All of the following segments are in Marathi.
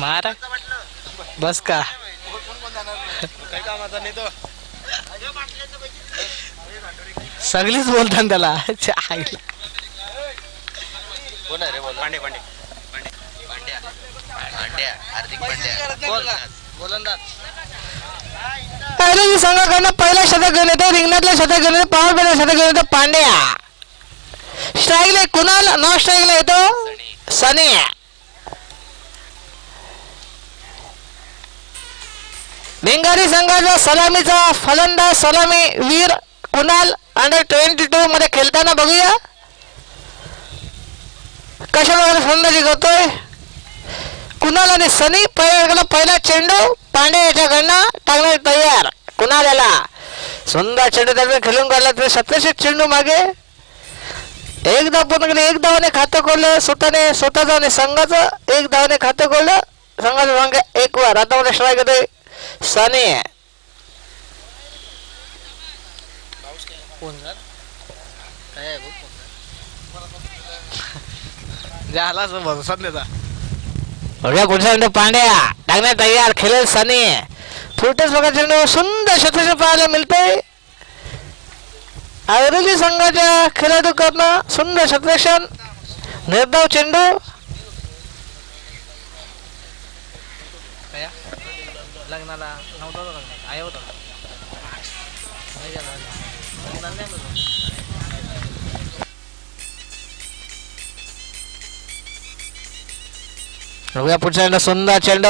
मारा बस का सगळीच बोलतात त्याला पांड्या हार्दिक पांड्या संघाकडनं पहिला शतक घेऊन येतो, रिंगणातलं शतक घेऊन येतो, पॉवर प्लेला शतक घेऊन येतो पांड्या. स्ट्राईकला कुणाल, नॉन स्ट्राईकला येतो सनी. भिंगारी संघाचा सलामीचा फलंदाज सलामी वीर कुणाल अंडर 22 मध्ये खेळताना बघूया कशा प्रकारे फलंदाजी करतोय कुणाल आणि सनी. पहिला चेंडू पांडे याच्याकडनं टाकण्यास तयार. कुणाल याला सुंदर चेंडू त्याने खेळून काढला. तर 27 चेंडू मागे एकदा पूर्ण केले, एक धावाने खातं खोललं स्वतःचं आणि संघाचं. एक धावाने खातं खोललं संघाचं संघ एक वर. आता मध्ये स्ट्राईक येतोय सनी. पुढचा पांड्या टाकण्यात तयार. खेळेल सनी. फुटस बघा चेंडू सुंदर क्षेत्र पाहायला मिळतंय. ऐरोली संघाच्या खेळाडू करणं सुंदर क्षेत्रक्षण. निर्धाव चेंडू लग्नाला आहे होता पुढचा सुंदर चेंडू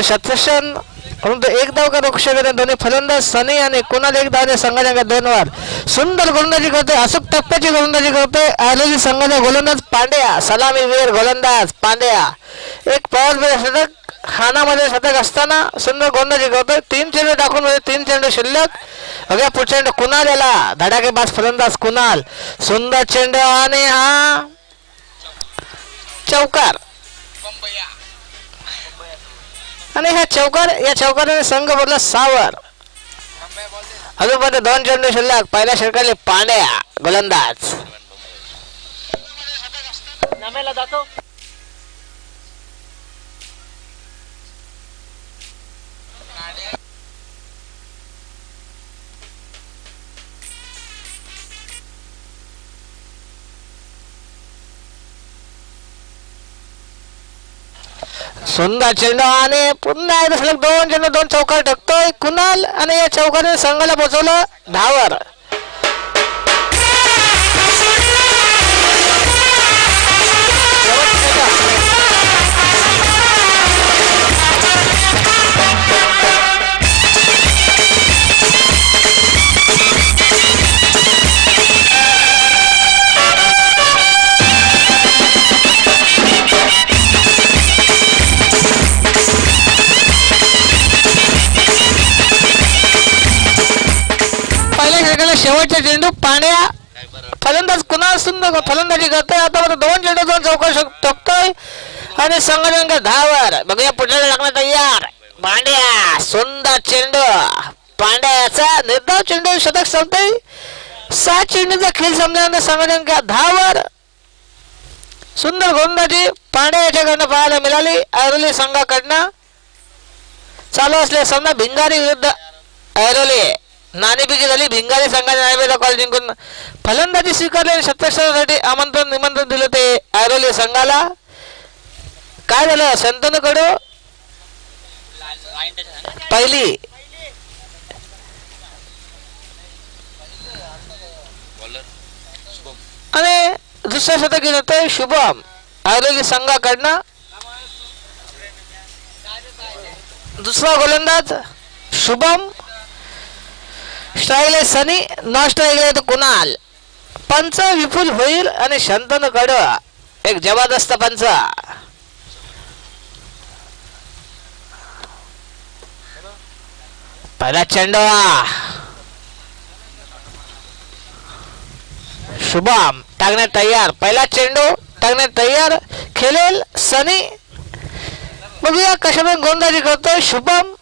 क्षेत्रक्षण परंतु एक धाव का रोखू शकत दोन्ही फलंदाज सनी आणि कुणाल एक धावने संघाच्या 2 वर. सुंदर गोलंदाजी करतोय, अचूक टप्प्याची गोलंदाजी करतोय ऐरोली संघाचा गोलंदाज पांड्या. सलामी वीर गोलंदाज पांड्या. एक पॉवर प्ले शतक खानामध्ये शतक असताना सुंदर गोलंदाजी करतोय. 3 चेंडू टाकून 3 चेंडू शिल्लक. अगदी पुढचा चेंडू कुणाल याला धडाकेबाज फलंदाज कुणाल. सुंदर चेंडू आणि हा चौकार. आणि ह्या चौकाराने संघ बोलला 6 वर. अजून 2 चेंडू शिल्लक. पहिल्या षटकाले पांड्या गोलंदाज. नामेला दाखव. सुंदर चेंडू आणि पुन्हा एकदा सलग 2 चेंडू 2 चौकार टाकतोय कुणाल. आणि या चौकाने संघाला पोहोचवलं 10 वर. शेवटचा चेंडू पांड्या फलंदाज कुणाल सुंदर फलंदाजी करतोय. आता 2 चेंडू 2 चौकार टाकतोय आणि संघाचा 10 वर. बघूया पुढच्या टाकण्यात तयार पांड्या. सुंदर चेंडू पांड्याचा निर्धाव चेंडू शतक संपतोय. 7 चेंडूचा खेळ संपल्यानंतर संघाचा 10 वर. सुंदर गोलंदाजी पांड्या याच्याकडनं पाहायला मिळाली ऐरोली संघाकडनं. चालू असलेला सामना भिंगारी विरुद्ध ऐरोली. नाणेफेकी झाली. भिंगारी संघाने नाणेफेकीचा कॉल जिंकून फलंदाजी स्वीकारले. शतकसाठी निमंत्रण दिलं ते ऐरोली संघाला. काय झालं शंतनू कडू पहिली आणि दुसऱ्या शतक घेऊन येतोय शुभम ऐरोली संघाकडनं. दुसरा गोलंदाज शुभम. स्ट्राईकला सनी, नॉन स्ट्राईकला येतो कुणाल. पंच विपुल होईल आणि शंतनू कडू एक जबरदस्त पंच. पहिला चेंडू शुभम टाकण्यात तयार. पहिला चेंडू टाकण्यात तयार. खेळेल सनी. बघूया कशाने गोलंदाजी करतोय शुभम.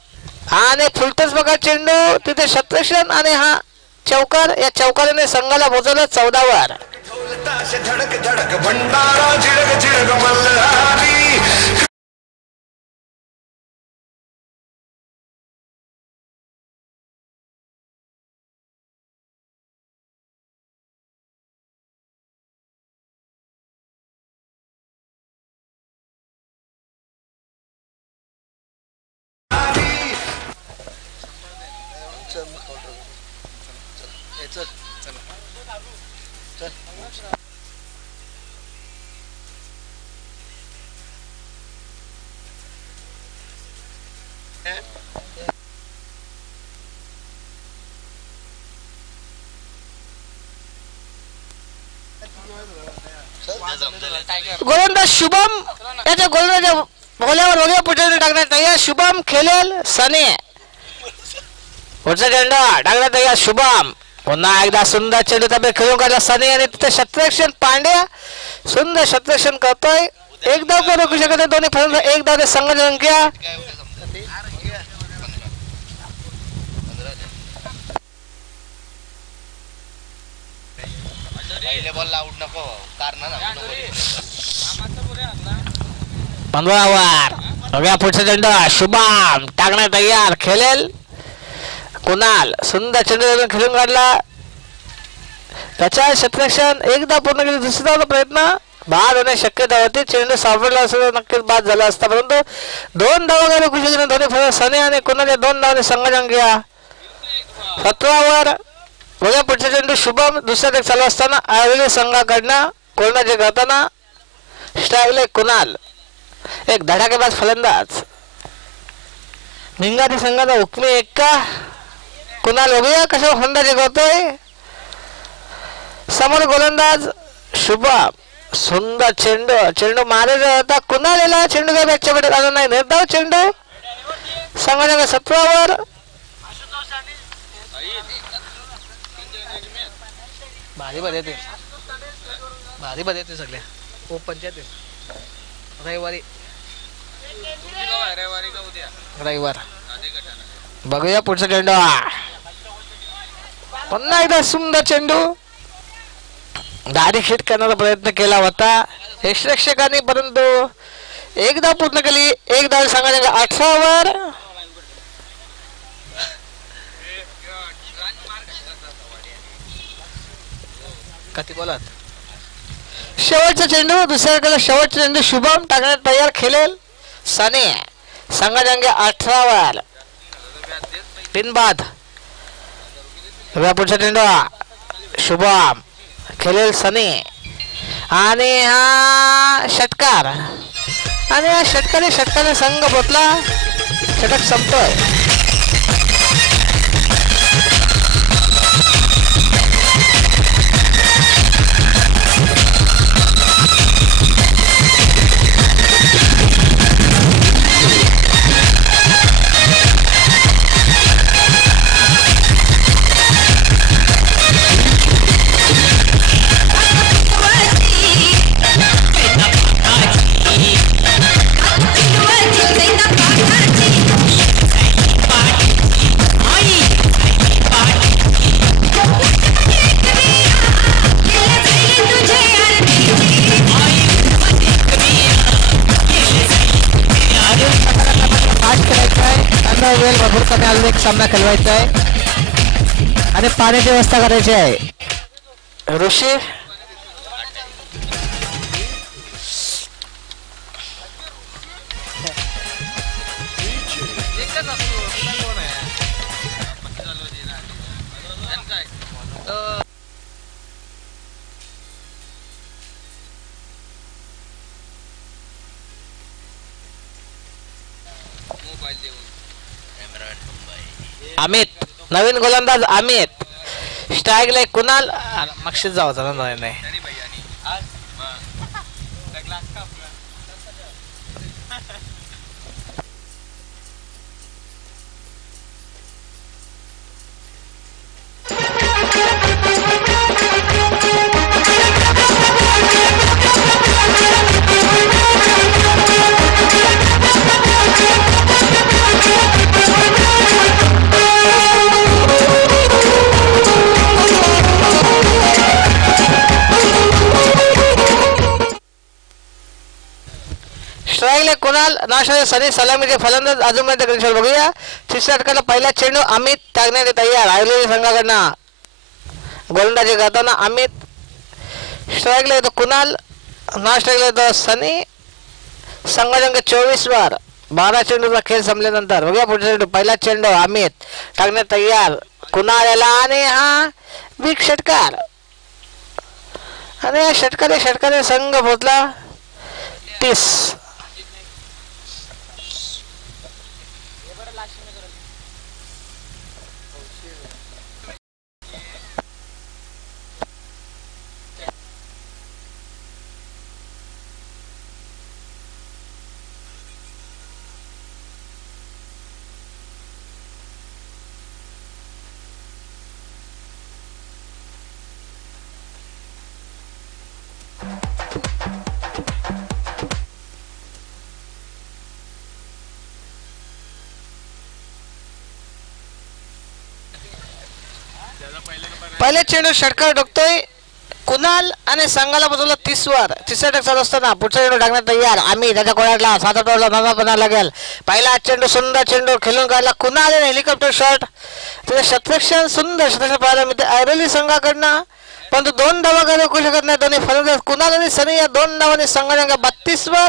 आणि फुलटस बघा चेंडू तिथे शतक्षण आणि हा चौकार. या चौकाराने संघाला पोहोचवलं 14 वर. धडक धडक भंडारा झिडक झिडक मल्हारी गोलंदाज शुभम याच्या गोलंदाजा बोल्यावर वगैरे पुढे टाकण्यात तयार शुभम खेळेल सने पुढचा चेंडू टाकण्यात तयार शुभम पुन्हा एकदा सुंदर चेंडू ताब्यात खेळून काढला सने आणि तिथे शतरक्षण पांड्या सुंदर शतरक्षण करतोय एक धाव करू रोखू शकत दोन्ही फलंदाज एक धाव संघ संख्या पंधरावर बघा पुढचा चेंडू शुभम टाकण्यात तयार खेळेल कुणाल सुंदर चेंडू खेळून काढला त्याच्या क्षेत्ररक्षण एकदा पूर्ण केली दुसरा प्रयत्न बाद होण्याची शक्यता होती चेंडू सापडला असता नक्कीच बाद झाला असता परंतु दोन धावा रोखू शकले दोन्ही फलंदाज सने आणि कुणाल दोन धावांनी संघ संख्या 17वर बघा पुढचा चेंडू शुभम दुसरा एक चालू असताना आयोजक संघाकडनं कोलंदाजी करताना स्टाईल कुणाल एक धडाकेबाज फलंदाज भिंगारी संघाचा हुकमी एक्का कुणाल बघूया कशा फलंदाजी करतोय समोर गोलंदाज शुभम सुंदर चेंडू मारायचा होता कुणाल याला चेंडू काय बॅटच्या मध्ये आला नाही निर्धाव चेंडू संघाच्या 17वर भारी भारी येते सगळ्या ओपनच्या ते रविवार बघूया पुढचा चेंडू पुन्हा एकदा सुंदर चेंडू डायरेक्ट हिट करण्याचा प्रयत्न केला होता यक्षरक्षकांनी परंतु एकदा पूर्ण केली एकदा सांगायला 18वर कधी बोलात शेवटचा चेंडू दुसऱ्याकडे शेवटचा चेंडू शुभम टाकण्यात तयार खेळेल सने संघाच्या 18वर बिनबाद पुढचा चेंडू शुभम खेळेल सने आणि हा षटकार आणि या षटकाने संघ पोचला षटक संपतोय वेळ भरपूर कमी अजून एक सामना खेळवायचा आहे आणि पाण्याची व्यवस्था करायची आहे ऋषी अमित नवीन गोलंदाज अमित स्ट्राईकला कुणाल मक्षीत जावं नाही स्ट्राईकला कुणाल, नाश्ता सनी, सलामीचे फलंदाज अजूनपर्यंत कनेक्शन बघूया. तिसऱ्या षटकाला पहिला चेंडू अमित टाकण्यासाठी तयार आयर्लंड संघाकडनं. गोलंदाजी करताना अमित, स्ट्राईकला येतो कुणाल, नाश्ताला येतो सनी. संघांक 24 वर 12 चेंडूचा खेळ संपल्यानंतर बघूया पुढचा चेंडू. पहिला चेंडू अमित टाकण्यात तयार कुणाल याला आणि हा बिग षटकार. आणि या षटकाने संघ पोहोचला 30. पहिले चेंडू षटकार टाकतोय कुणाल आणि संघाला बसवलं 30 वर. तिसऱ्या षटक चालू असताना पुढचा चेंडू टाकण्यात तयार आम्ही त्याच्या कोळ्यातला 7 टोळला नाना लागेल. पहिला चेंडू सुंदर चेंडू खेळून काढला कुणाल आणि हेलिकॉप्टर शॉट. त्याचं शतरक्षण सुंदर शतरक्षण पाहायला मिळते ऐरोली संघाकडनं. परंतु 2 धावा करू शकत नाही दोन्ही फलंदाज कुणाल आणि सनी. या 2 धावांनी संघाच्या 32 वर.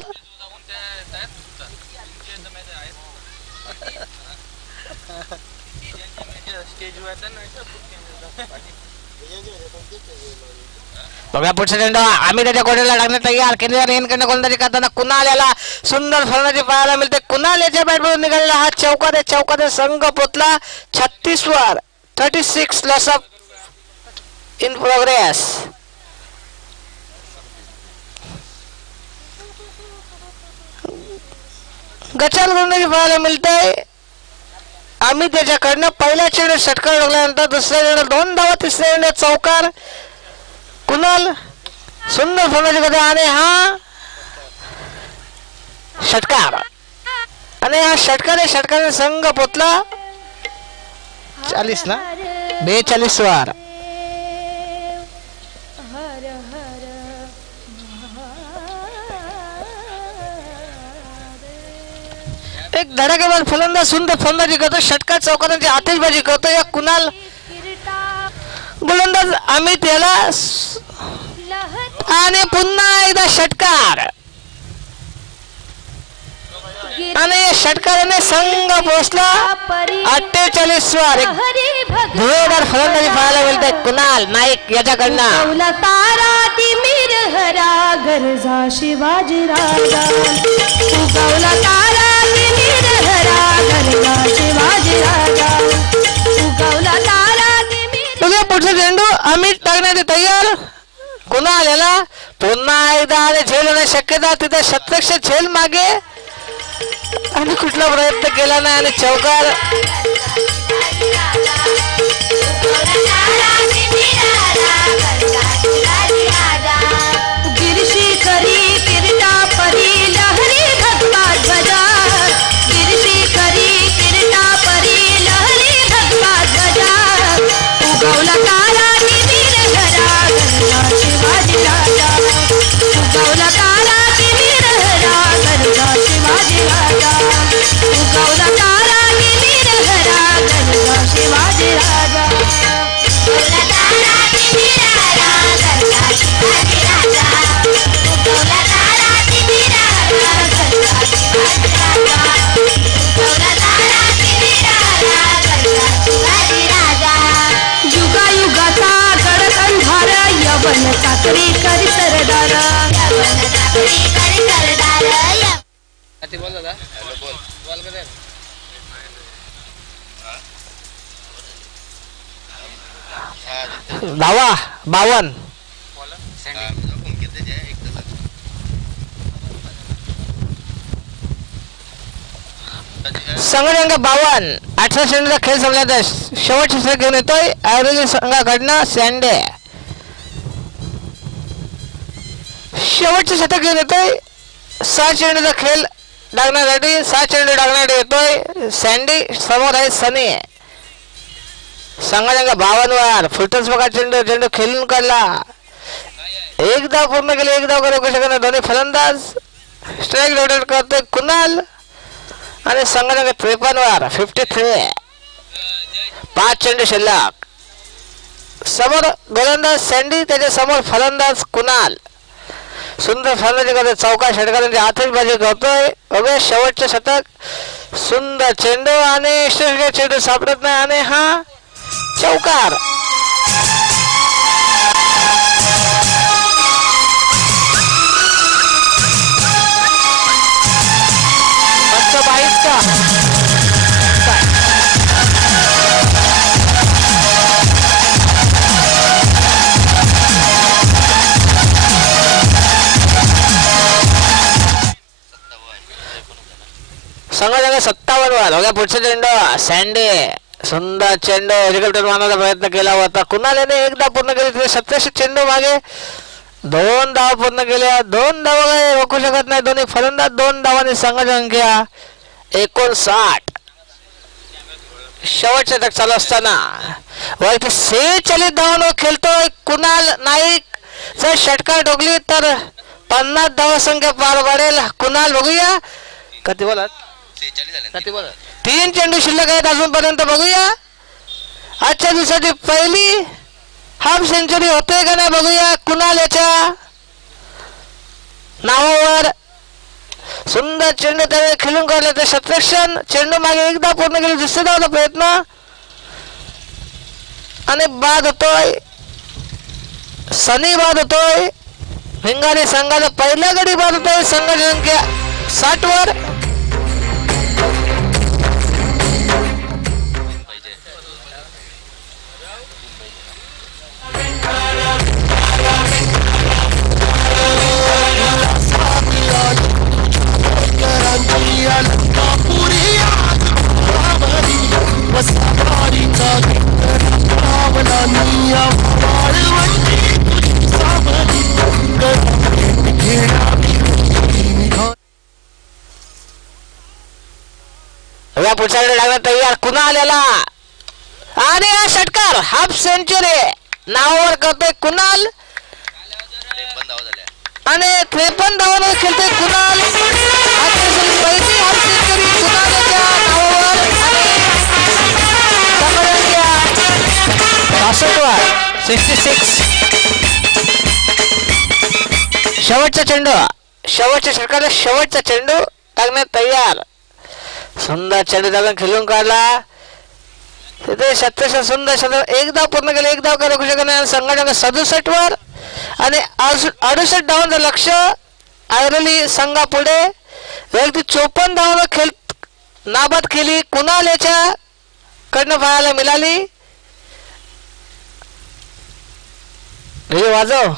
बघा पुढचा चेंडू आम्ही त्याच्या कोड्याला टाकण्यात तयार केंद्रीय रेनकडनं गोलंदाजी करताना कुणाल याला सुंदर फलंदाजी पाहायला मिळते. कुणाल याच्या बॅटमधून निघालेला हा चौकात संघ पोचला 36 वर. 36 लॉस ऑफ इन प्रोग्रेस. गचाल गोलंदाजी पाहायला मिळते आम्ही त्याच्याकडनं. पहिल्या चेंडू षटकार टाकल्यानंतर दुसऱ्या चेंडू 2 धावा, तिसऱ्या चेंडू चौकार. कुणाल सुंदर फलंदाजी करते आणि हा षटकार. आणि हा षटकाने संघ पोचला 40 ना 42 वर. एक धडाकेबाज फलंदाज सुंदर फलंदाजी करतो. षटकार चौकारांची आतिषबाजी करतो या कुणाल. गोलंदाज अमित याला आणि पुन्हा एकदा षटकार. आणि या षटकाराने संघ पोहोचला 48 वर. धुळेदार फलंदाजी पाहायला मिळते कुणाल नाईक याच्याकडनं. शिवाजी राजा उगवला तारा शिवाजी राजा उगवला तारा. पुढचा चेंडू अमित टाकण्यासाठी तयार कुणाल याला पुन्हा एकदा आणि झेल होण्याची शक्यता. तिथे शतरक्ष झेल मागे आणि कुठला प्रयत्न केला नाही आणि चौकार. गिरशी करी किरटा परी लहरी भगवा ध्वजा. गिरशी करी किरटा परी लहरी भगवा ध्वजा उगवला तारा वीर हरा गरजा शिवाजी राजा. उगवला तारा वीर हरा गरजा शिवाजी राजा. उगवला तारा वीर हरा गरजा शिवाजी राजा. उगवला तारा वीर हरा गरजा शिवाजी राजा. उगवला तारा वीर हरा गरजा शिवाजी राजा. उगवला तारा वीर हरा गरजा शिवाजी राजा. युगायुगाचा गड कंधार यवन चाकरी करी सरदार. यवन चाकरी करी सरदार. बोल दादा बोल करे धावा 52. संघांक 52. 18 चेंडूचा खेळ संपल्यानंतर शेवटचे षटक घेऊन येतोय ऐरोली संघाकडनं सँडे. शेवटचे षटक घेऊन येतोय 6 चेंडूचा खेळ डागण्यासाठी. 6 चेंडू डागण्यासाठी येतोय सँडी. समोर आहे सनी. संघांक 52 वर. फुलटॉस बघा चेंडू खेळून काढला. एक धाव पूर्ण केली. एक धाव करू शकत दोन्ही फलंदाज. स्ट्राईक रोटेट करतोय कुणाल आणि संघटक 53 वर 53. 5 चेंडू शिल्लक. समोर गोलंदाज सँडी, त्याच्या समोर फलंदाज कुणाल. सुंदर फलंदाजी करतोय, चौका षटकारांची आतिषबाजी करतोय. बघूया शेवटचे शतक. सुंदर चेंडू आणि चेंडू सापडत नाही आणि हा चौकार. संघाचा 57 वर. बघा पुढचा चेंडू सँडी. सुंदर चेंडू हेलिकॉप्टर मारण्याचा प्रयत्न केला होता. कुणाल याने एकदा पूर्ण केली. 27 चेंडू मागे 2 धावा पूर्ण केल्या. 2 धावा काही रोखू शकत नाही दोन्ही फलंदाज. 2 धावांनी संघाची संख्या 59. शेवटचे तक चालू असताना वरती 46 धावांवर खेळतोय कुणाल नाईक. जर षटकार ठोकली तर 50 धावा संख्या पार पडेल. कुणाल बघूया किती बोलत. 3 चेंडू शिल्लक आहेत अजूनपर्यंत. बघूया आजच्या दिवसाची पहिली हाफ सेंचुरी होते का नाही बघूया. कुणाल याच्या नावावर. सुंदर चेंडू त्यावेळी खेळून काढले ते शतरक्षण. चेंडू मागे एकदा पूर्ण केली. दुसऱ्या धावाचा प्रयत्न आणि बाद होतोय. सनी बाद होतोय. भिंगारी संघाचा पहिल्या गडी बाद होतोय. संघाची संख्या 60 वर. या पुढच्या लागला तयार कुणाल याला आणि हा षटकार हाफ सेंचुरी नावावर करतोय कुणाल आणि 53 धावांवर खेळतोय कुणाल. पहिली हाफ सेंचुरी कुणालच्या नावावर आणि 66. शेवटचा चेंडू. शेवटच्या षटकाला शेवटचा चेंडू टाकण्यात तयार. सुंदर चेंडू त्याला खेळून काढला. तिथे 37 सुंदर शतक. एक धाव पूर्ण केले. एक धाव काय रोखू शकत नाही. संघाच्या 67 वर आणि 68 धावांचं लक्ष आयरली संघापुढे. व्यक्ती 54 धावांवर खेळ नाबाद केली. कुणाल याच्या कडनं पाहायला मिळाली. वाजव.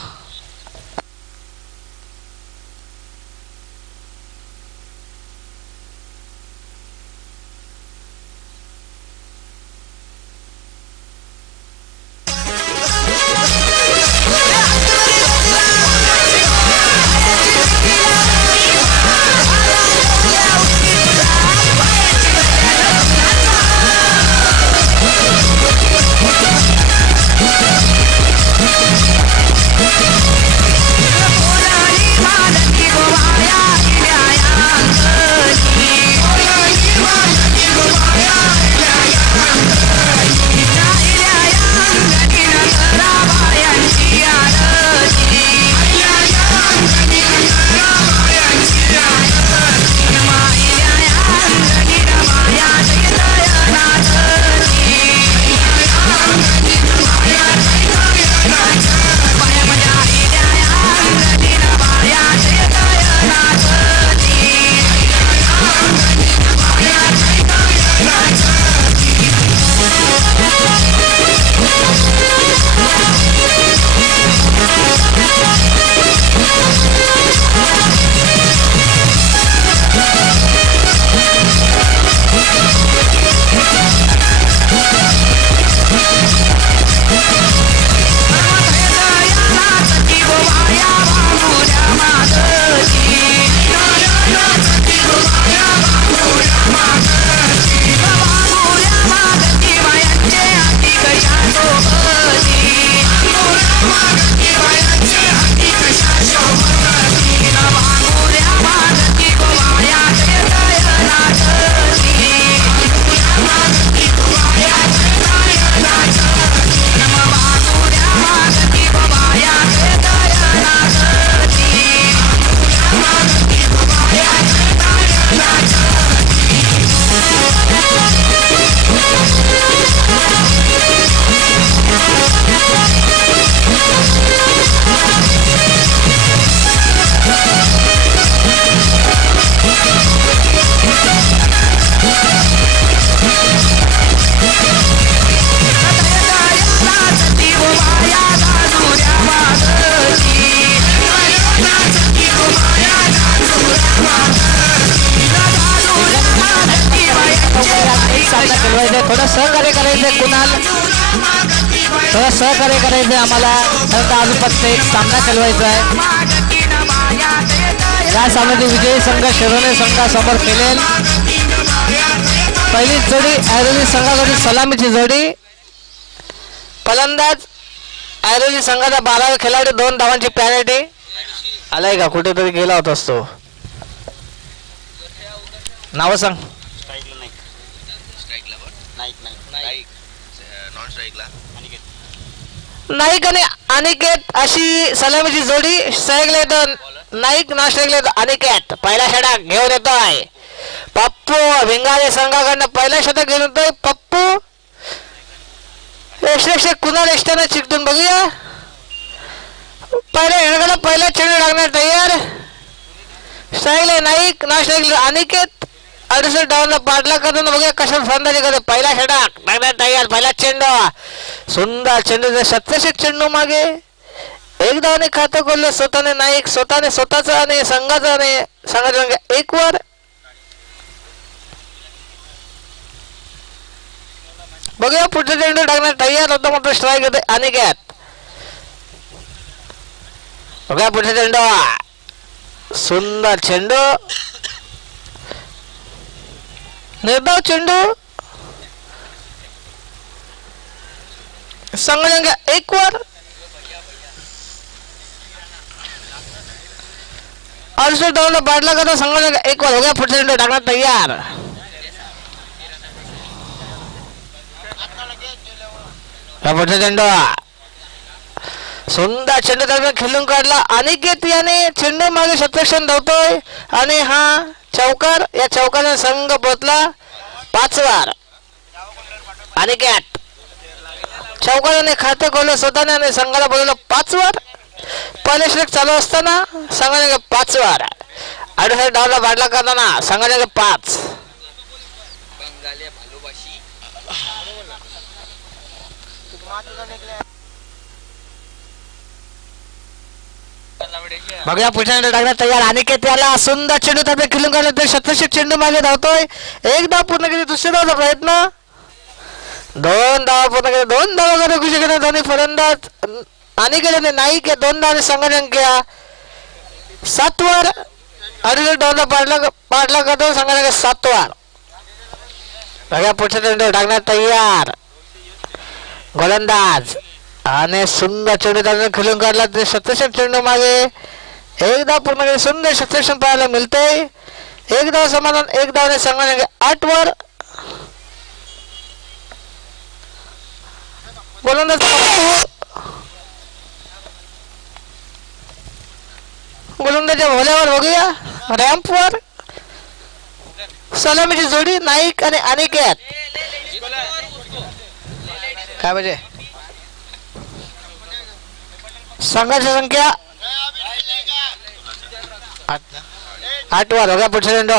सामना खेळवायचा आहे. थोडं सहकार्य करायचंय कुणाल, थोडं सहकार्य करायचंय आम्हाला. अजून फक्त एक सामना खेळवायचा आहे. या सामन्यातील विजयी संघ शिरोने संघासमोर खेळेल. पहिली जोडी ऐरोली संघाकडून सलामीची जोडी. फलंदाज ऐरोली संघाचा 12वा खेळाडू 2 धावांची पॅरिटी. आलाय का कुठेतरी गेला होतास तो. नाव सांग. नाईक आणि अनिकेत अशी सलामीची जोडी. स्ट्राईकला येतो नाईक, नॉन स्ट्राईकला येतो अनिकेत. पहिला षटक घेऊन येतोय पप्पू. भिंगारे संघाकडनं पहिला षटक घेऊन येतोय पप्पू. कुणाल एक्स्ट्राने चिकटून बघूया. पहिला चेंडू लागणार तयार. स्ट्राईकला नाईक, नॉन स्ट्राईकला अनिकेत. 68 डाऊनला पाडला करताना बघूया कशा फलंदाजी करतो. पहिला षटक लागणार तयार. पहिला चेंडू सुंदर चेंडू. 87 चेंडू मागे. एक धावाने खातं खोललं स्वतःने नाईक. स्वतःचं आणि संघाचं आणि संघाचा 1 वर. बघूया पुढचा चेंडू टाकण्यात तयार होता मात्र स्ट्राईक येते अनिकेत. बघा पुढचा चेंडू. सुंदर चेंडू. निर्धाव चेंडू. संघाचा 1 वर. 68 डाऊनला पाडला करता संघाचा 1 वर. बघा पुढचा चेंडू टाकण्यात तयार. पुढचा चेंडू. सुंदर चेंडू दरम्यान खेळून काढला अनिकेत याने. चेंडू मागे शतरक्षण धावतोय आणि हा चौकार. या चौकाने संघ पोहोचला 5 वर. अनिकेत चौकाने खाते खोललं स्वतःने आणि संघाला बोलवलं 5 वर. पहिले षटक चालू असताना संघाने 5 वर. 68 डावला पाडला करताना संघाने 5. बघूया पुढच्या चेंडू टाकण्यात तयार. अनिकेत याला सुंदर चेंडू त्याने खेळून काढला. 87 चेंडू मागे धावतोय. 1 धाव पूर्ण केली. दुसऱ्या धावाचा प्रयत्न. 2 धावा पूर्ण केले. 2 धावा करू खुशी करण्यात दोन्ही फलंदाज अनिकेत आणि नाईक या 2 धावांनी संघाची संख्या 7 वर. 68 डावला पाडला करतो संघाची 7 वर. बघा पुढच्या चेंडू टाकण्यात तयार. गोलंदाज आणि सुंदर चेंडू त्याने खेळून काढला. 87 चेंडू मागे 1 धाव पूर्ण केली. सुंदर क्षेत्ररक्षण पाहायला मिळते. 1 धाव समाधान. 1 धावने संघाने 8 वर. गोलंदाज गोलंदाजच्या भोल्यावर बघूया. रॅम्पवर सलामीची जोडी नाईक आणि अनिकेत. काय म्हणजे संघाची संख्या 8 वर. बघा पुढचा चेंडू.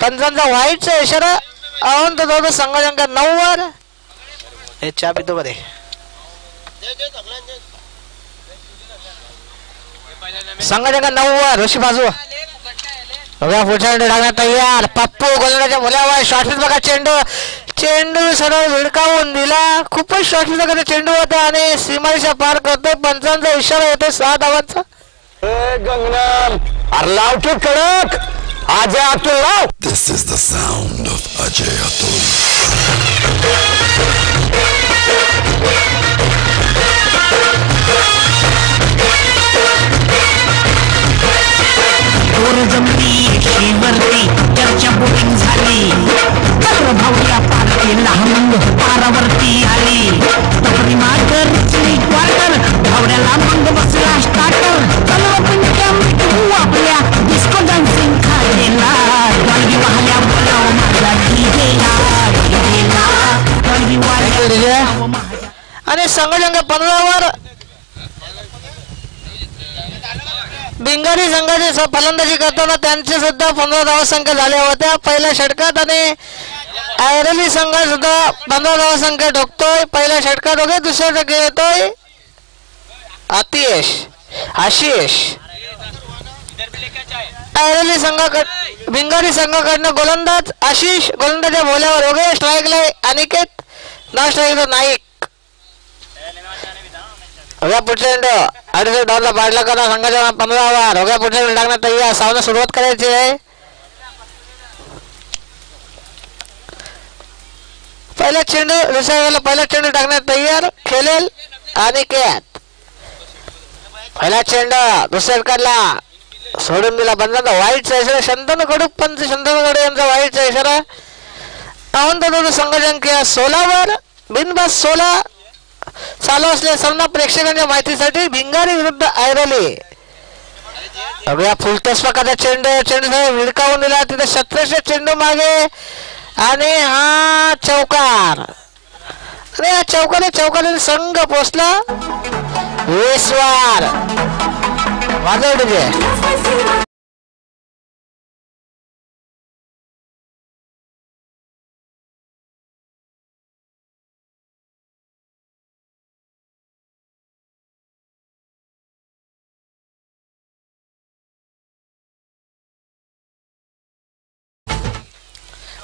पंचांचा व्हाईटचा इशारा. अवंत दोन संघाची संख्या 9 वर. हे चहा पितो मध्ये. संघाची संख्या 9 वर. ऋषी बाजू. बघा पुढचा चेंडू टाकण्यात तयार. पप्पू गोलंदाजच्या मुलावर. शॉर्टफिट बघा. चेंडू सरळ विडकावून दिला. खूपच शॉर्टफिट चेंडू होता आणि सीमारेषा पार करतोय. पंचांचा इशारा येतोय 6 धावांचा. गंगनाम अरे लाव की कडक. अजय अतुल लाव. This is the sound of Ajay Atul. जमली शेवरती चर्चा बोटिंग झाली. भावल्या पार केला मग पारावरती आली. तपरी मार्कर क्वार्टर भावड्याला मग बसला स्टार्टर. चलो पंच्या मिठू आपल्या डिस्को डान्सिंग खालेला. डॉल्बी वाहल्या बोलाव माझा डीजेला. डॉल्बी वाहल्या आणि संघाच्या 15 वर. भिंगारी संघाची फलंदाजी करताना त्यांची सुद्धा 15 धावसंख्या झाल्या होत्या पहिल्या षटकात. आणि ऐरोली संघ सुद्धा 15 धावसंख्या ठोकतोय पहिल्या षटकात. वगैरे दुसऱ्या षटकात येतोय आशिष. ऐरोली संघाकडे भिंगारी संघाकडनं गोलंदाज आशिष, गोलंदाजा बोल्यावर वगैरे स्ट्राईकला अनिकेत, नॉन स्ट्राईकला नाईक. होग्या पुढच्या चेंडू अडीच धावला पाडला करा संघाच्या 15 ओव्हर. होग्या पुढच्या चेंडू टाकण्यात तयार. सामना सुरुवात करायची आहे. पहिला चेंडू दुसऱ्या पहिला चेंडू टाकण्यात तयार. खेळेल अनिकेत. पहिला चेंडू दुसऱ्या काढला सोडून दिला. बंदाचा वाईटचा इशारा शंतनू कडूक पंच शंतनू कडू यांचा वाईटचा इशारा. अवंत संघाच्या अंक 16 वर बिनबाद 16 चालू असले सामना प्रेक्षकांच्या माहितीसाठी भिंगारी विरुद्ध ऐरोली. अगदी फुलटॉस प्रकारचा चेंडू विडकावून दिला. तिथे 17 चेंडू मागे आणि हा चौकार आणि या चौकाने संघ पोचला 20 वर. वाजवले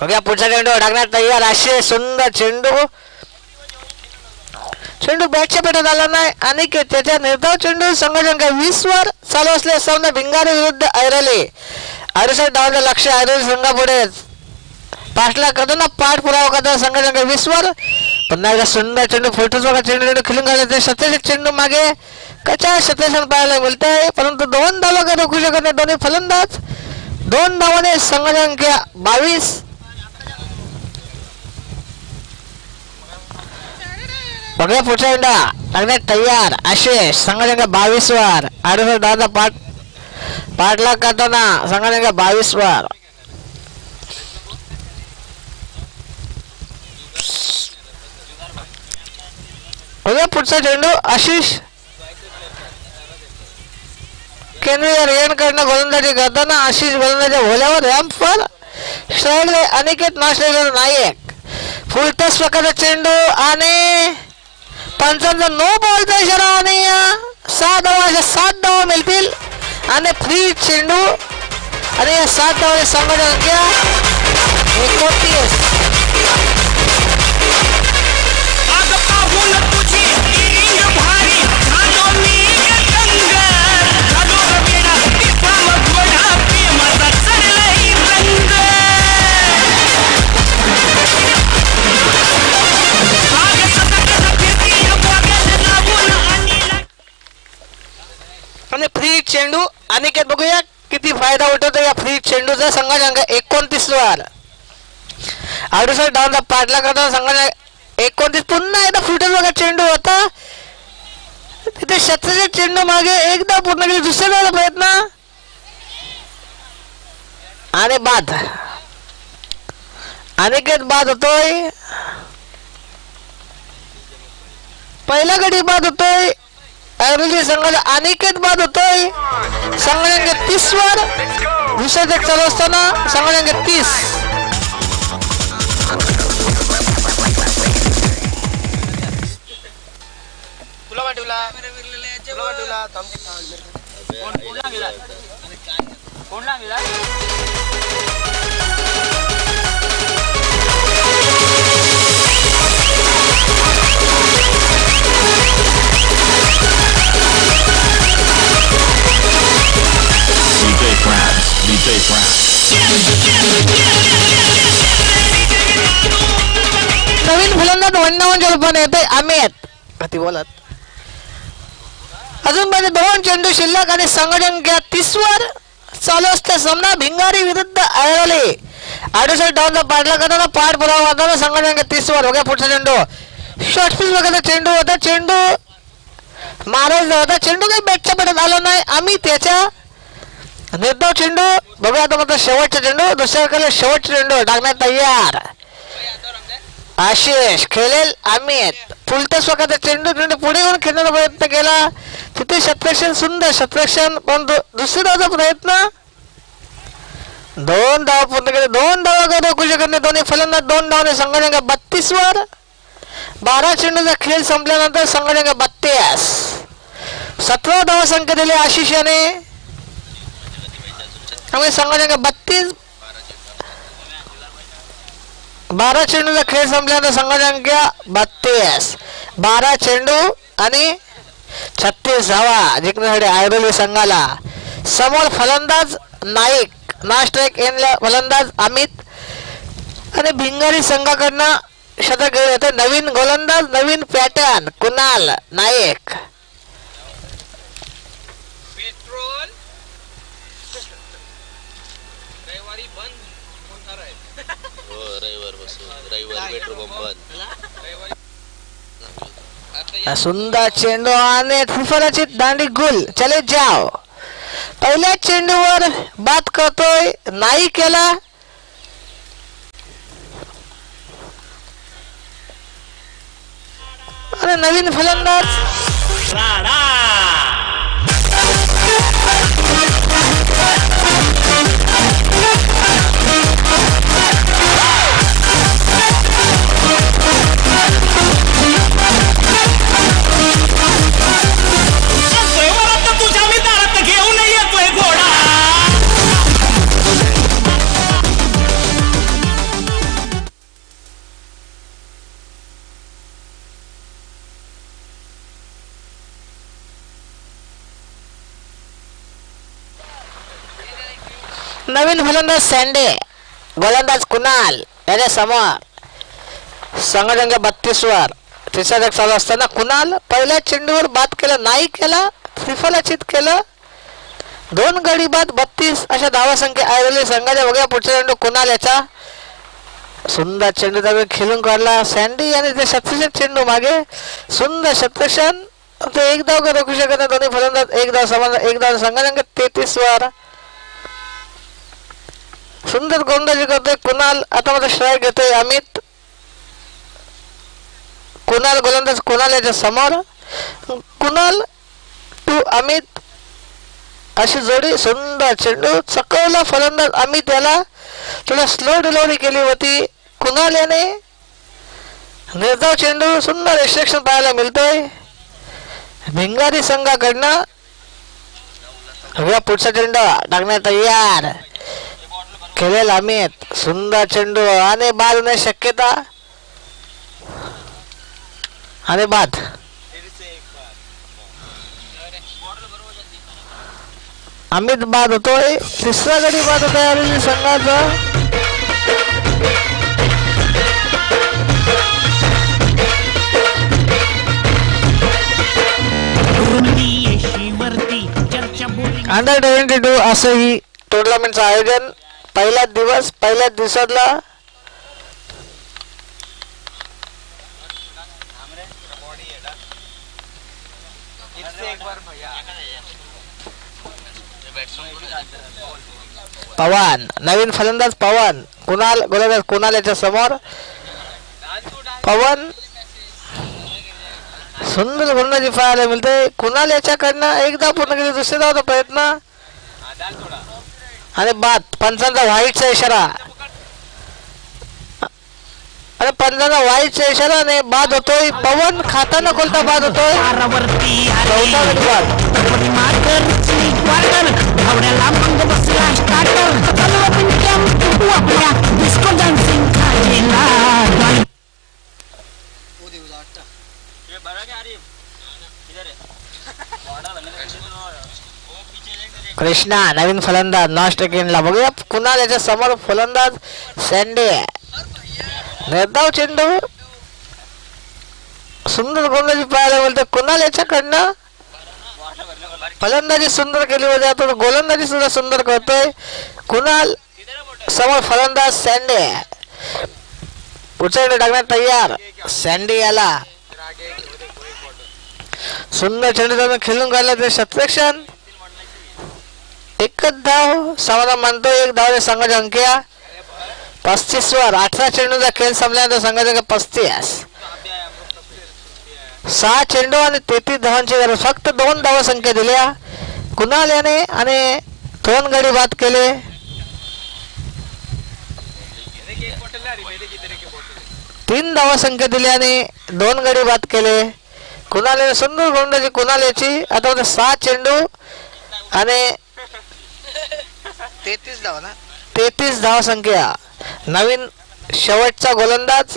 बघा पुढचा चेंडू टाकण्यात तयार. असे सुंदर चेंडू बॅटच्या पेटात आला नाही आणि त्याच्या निर्धाव चेंडू संघाच्या 20 वर चालू असले सामना भिंगारी विरुद्ध ऐरोली. 68 धावांचं लक्ष ऐरोली संघापुढे. 5 लाख करताना पाठपुरावा करताना संघाच्या 20 वर. पुन्हा एकदा सुंदर चेंडू फुलटॉस चेंडू खिलून घालायचे. 27 चेंडू मागे कच्चा 27 पाहायला मिळत आहे. परंतु 2 धावा रोखू शकत नाही दोन्ही फलंदाज. 2 धावाने संघाच्या 22. बघा पुढचा चेंडू टाकण्यात तयार. आशिष संघाच्या 22 वर. 68 धावांचा पाठलाग करताना संघाच्या 22 वर. बघा पुढचा चेंडू आशिष केंद्रीय रेणकडनं गोलंदाजी करताना आशिष गोलंदाजी भोल्यावर रॅम्पवर स्ट्राईक अनिकेत नाश्रेकर नायक. फुलटॉस प्रकारचा चेंडू आणि पंचांचा नो बॉलचा इशारा आणि 7 धावा मिळतील आणि फ्री चेंडू आणि या 7 धावाने संघाच्या संख्या 29. आणि फ्री चेंडू अनिकेत बघूया किती फायदा उठवतो या फ्री चेंडूचा. संघाच्या अंक 29 वर. 68 धावांचा पाठला करताना संघाच्या 29. पुन्हा एकदा फुलटॉस बघा चेंडू होता तिथे 37 चेंडू मागे एकदा पूर्ण केली. दुसऱ्या प्रयत्न आणि बाद. अनिकेत बाद होतोय. पहिला गडी बाद होतोय. ऐरोली संघाला अनिकेत बाद होतोय. संघाच्या 30 वर. दुसऱ्या चेक चालू असताना संघाच्या 30. नवीन फलंदाज वंडावांच्या रूपाने येते अमित. ती बोलत अजून म्हणजे 2 चेंडू शिल्लक आणि संघाच्या 30 वर चालू असते सामना भिंगारी विरुद्ध ऐरोली. 68 धावांचा पाठला करताना पाठपुरावा करताना संघाच्या 30 वर. बघा पुढचा चेंडू शॉर्ट पिच वगैरे चेंडू होता. चेंडू मारायचा होता. चेंडू काही बॅटच्या पेटात आला नाही. आम्ही त्याच्या निर्धाव चेंडू बघूया आता मात्र शेवटचा चेंडू. दुसऱ्याकडे शेवटचा चेंडू टाकण्यात तयार. आशिष खेळेल अमित. फुलटॉस प्रकारचा चेंडू पुढे येऊन खेळण्याचा प्रयत्न केला. तिथे शतरक्षण सुंदर शतरक्षण पण दुसऱ्या धावाचा प्रयत्न. 2 धावा पूर्ण केले. 2 धावा रोखू शकत नाही दोन्ही फलंदाज. 2 धावाने संघाच्या 32 वर. 12 चेंडूचा खेळ संपल्यानंतर संघाच्या 32. 17 धावा संख्या दिली आशिष याने. त्यामुळे संघाच्या 32 12 चेंडूचा खेळ संपल्यानंतर संघाची संख्या 32. 12 चेंडू आणि 36 धावा जिंकण्यासाठी ऐरोली संघाला. समोर फलंदाज नाईक, नास्ट्राईक एनला फलंदाज अमित आणि भिंगारी संघाकडनं शतक घेऊन येते नवीन गोलंदाज, नवीन पॅटर्न कुणाल नाईक. पेट्रोल रविवारी बंद होणार आहे. हो रविवार बसू, रविवार पेट्रोल पंप बंद. सुंदर चेंडू आणि फुफराची दांडी गुल. चले जाओ. पहिल्या चेंडूवर बाद करतोय नाईक याला. आणि नवीन फलंदाज तुझ्या मी दारात घेऊन येतोय घोडा. नवीन फलंदाज सँडे, गोलंदाज कुणाल याच्या समोर. संघाच्या 32 वर तिसरा जग चालू असताना कुणाल पहिल्या चेंडूवर बाद केलं, नाईक याला त्रिफलाचित केलं. 2 गडी बाद 32 अशा धावा संख्या ऐरोली संघाच्या. बघूया पुढचा चेंडू कुणाल याचा. सुंदर चेंडू त्यावेळी खेळून काढला सँडी आणि ते शतरक्षण चेंडू मागे. सुंदर शतरक्षण. ते एक धाव रोखू शकत नाही दोन्ही फलंदाज. एक धाव समान, एक धाव संघाच्या 33 वर. सुंदर गोलंदाजी करतोय कुणाल. आता मात्र स्ट्राईक घेतोय अमित. कुणाल गोलंदाज कुणाल याच्या समोर. कुणाल टू अमित अशी जोडी. सुंदर चेंडू चकवला फलंदाज अमित याला. थोडा स्लो डिलिव्हरी केली होती कुणाल याने. निर्धाव चेंडू. सुंदर एक्स्ट्रॅक्शन पाहायला मिळतोय भिंगारी संघाकडनं. पुढचा चेंडू टाकण्यात तयार खेळेल अमित. सुंदर चेंडू आणि बाद होण्याची शक्यता आणि बाद. अमित बाद होतोय. तिसरा गडी बाद होतोय ऐरोली संघाचा. अंडर 22 असं ही टुर्नामेंटचं आयोजन. पहिलाच दिवस, पहिल्याच दिवसातला पवन, नवीन फलंदाज पवन. कुणाल गोलंदाज कुणाल याच्या समोर. पवन सुंदर गोलंदाजी पाहायला मिळते कुणाल याच्याकडनं. एक धाव पूर्ण केली, दुसऱ्या धावचा प्रयत्न आणि बाद. पंचांचा व्हाईटचा इशारा आणि पंचांचा व्हाईटचा इशारा आणि बाद होतोय. पवन खाता न खोलता बाद होतोय. कृष्णा नवीन फलंदाज नॉस्ट्रेकिनला. बघूया कुणाल याच्या समोर फलंदाज सँडे. निर्धाव चेंडू. सुंदर गोलंदाजी पाहायला मिळते कुणाल याच्याकडनं. फलंदाजी सुंदर केली होती, आता गोलंदाजी सुद्धा सुंदर करतोय कुणाल. समोर फलंदाज सँडे. पुढचा टाकण्यात तयार सँडी याला. सुंदर चेंडू त्यानं खेळून काढला ते शतरक्षण. एकच धाव समाधान मानतो. एक धाव संघाच्या संख्या 35 वर. 18 चेंडूचा खेळ संपल्यानंतर संघाच्या 35. 6 चेंडू आणि 33 धावांची गरज. फक्त 2 धावा संख्या दिल्या कुणाल याने आणि 2 गडी बाद केले. तीन धावा संख्या दिली आणि 2 गडी बाद केले. कुणाल याने सुंदर गोलंदाजी कुणाल याची. आता 6 चेंडू आणि 33 धावा संख्या. नवीन शेवटचा गोलंदाज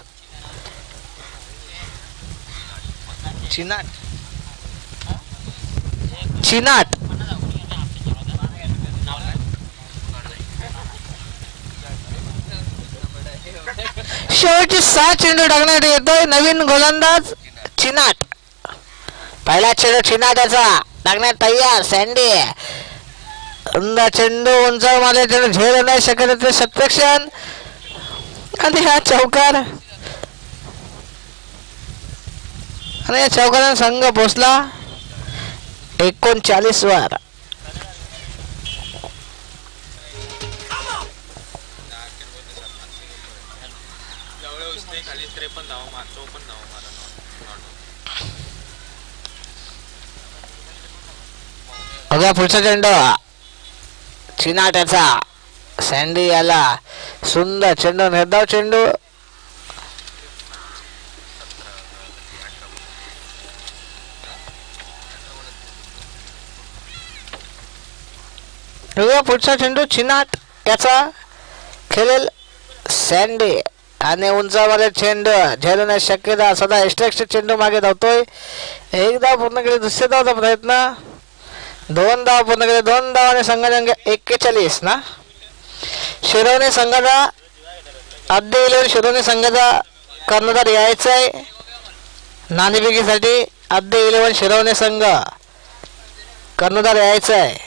चिनाट शेवटचे 6 चेंडू टाकण्यात येतोय नवीन गोलंदाज चिनाट. पहिला चेंडू चिनाटाचा टाकण्यात तयार. सँडी चेंडू उंचावर मारले चेंडू झेल नाही शकत सत्रक्षण आणि हा चौकार आणि या चौकाराने संघ पोचला 39 वर. बघा पुढचा चेंडू चिनाट्याचा. सँडी याला सुंदर चेंडू निर्धाव चेंडू पुढचा चेंडू चिनाट याचा खेळेल सँडी आणि उंचावरील चेंडू झेलण्याची शक्यता. सदा एक्स्ट्रा चेंडू मागे धावतोय. 1 धाव पूर्ण केली. दुसऱ्या धावचा प्रयत्न. 2 धाव पूर्ण केले. 2 धाव आणि संघाची 41 ना. शिरोनी संघाचा आद्य 11 शिरोनी संघाचा कर्णधार यायचा आहे नाणेफेकीसाठी. आद्य 11 शिरोनी संघ कर्णधार यायचा आहे.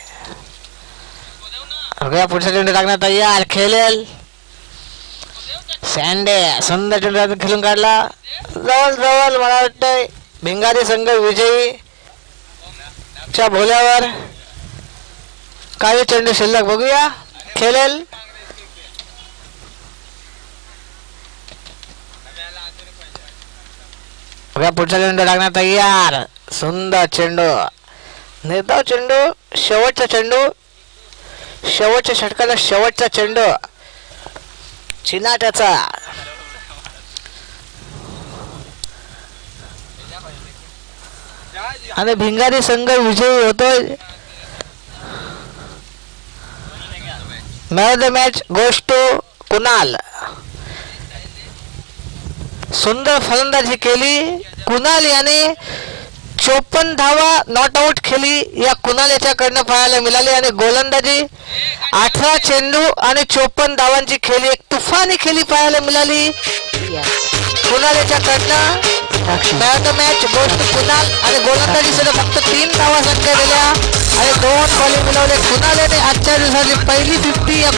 पुढचा चेंडू टाकण्यात तयार. खेळेल सँडे. सुंदर चेंडू खेळून काढला. जवळ जवळ मला वाटतंय भिंगारी संघ विजयी च्या भोल्यावर. काही चेंडू शिल्लक बघूया. खेळेल पुढचा चेंडू टाकण्यात तयार. सुंदर चेंडू निर्धाव चेंडू. शेवटचा चेंडू शेवटच्या षटकाला शेवटचा चेंडू चिनाट्याचा. आणि भिंगारी संघ विजयी होतोय. Man of the match goes to Kunal. सुंदर फलंदाजी केली कुणाल याने. 54 धावा नॉट आउट खेळली या कुणाल याच्याकडनं पाहायला मिळाली. आणि गोलंदाजी 18 चेंडू आणि 54 धावांची खेळी. एक तुफानी खेळी पाहायला मिळाली कुणाल याच्याकडनं. Man of the match goes to Kunal. आणि गोलंदाजी सुद्धा फक्त 3 धावा संख्या दिल्या आणि 2 बॉलिंग मिळवले. कुणाल याने आजच्या दिवसाची पहिली 50